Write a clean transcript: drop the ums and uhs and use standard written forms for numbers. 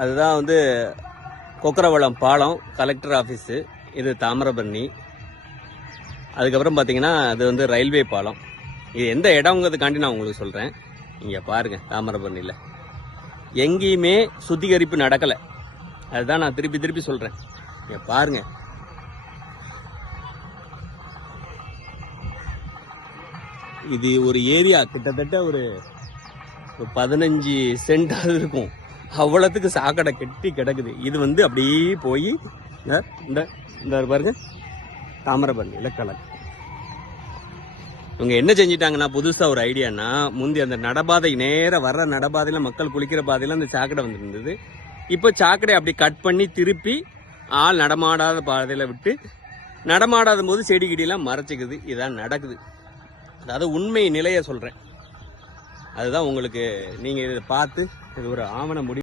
அதுதான் வந்து கொக்கரவளம் பாலம், கலெக்டர் ஆஃபீஸு. இது தாமிரபரணி. அதுக்கப்புறம் பார்த்தீங்கன்னா அது வந்து ரயில்வே பாலம். இது எந்த இடங்கிறதுக்காண்டி நான் உங்களுக்கு சொல்கிறேன். இங்கே பாருங்கள், தாமிரபரணியில் எங்கேயுமே சுத்திகரிப்பு நடக்கலை. அதுதான் நான் திருப்பி திருப்பி சொல்கிறேன். இங்கே பாருங்கள், இது ஒரு ஏரியா கிட்டத்தட்ட ஒரு 15 சென்டாவது இருக்கும். அவ்வளோத்துக்கு சாக்கடை கெட்டி கிடக்குது. இது வந்து அப்படியே போய் இந்த பாருங்க, தாமிரபரணி இலக்கலக்கு. இவங்க என்ன செஞ்சிட்டாங்கன்னா, புதுசாக ஒரு ஐடியானா, முந்தி அந்த நடபாதை நேராக வர்ற நடைபாதையில் மக்கள் குளிக்கிற பாதையில் அந்த சாக்கடை வந்துருந்தது. இப்போ சாக்கடை அப்படி கட் பண்ணி திருப்பி ஆள் நடமாடாத பாதையில் விட்டு, நடமாடாத போது செடி கிடியெல்லாம் மறைச்சிக்குது. இதான் நடக்குது. அதாவது உண்மை நிலையை சொல்கிறேன். அதுதான் உங்களுக்கு, நீங்கள் இதை பார்த்து இது ஒரு ஆவண முடிவு